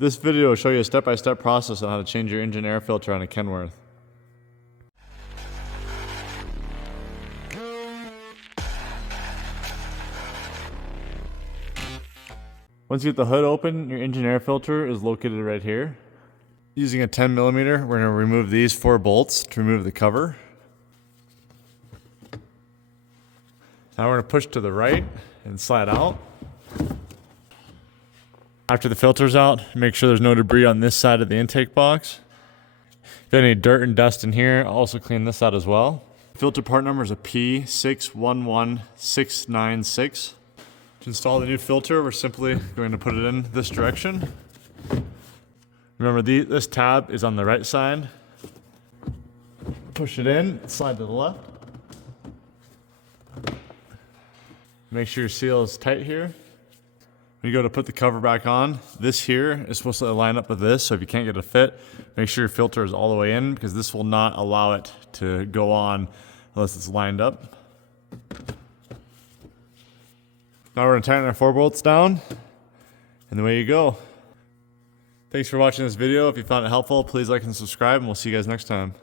This video will show you a step-by-step process on how to change your engine air filter on a Kenworth. Once you get the hood open, your engine air filter is located right here. Using a 10mm, we're going to remove these 4 bolts to remove the cover. Now we're going to push to the right and slide out. After the filter's out, make sure there's no debris on this side of the intake box. If you have any dirt and dust in here, I'll also clean this out as well. Filter part number is a P611696. To install the new filter, we're simply going to put it in this direction. Remember, this tab is on the right side. Push it in, slide to the left. Make sure your seal is tight here. When you go to put the cover back on, this here is supposed to line up with this, so if you can't get a fit, make sure your filter is all the way in, because this will not allow it to go on unless it's lined up. Now we're going to tighten our 4 bolts down, and away you go. Thanks for watching this video. If you found it helpful, please like and subscribe, and we'll see you guys next time.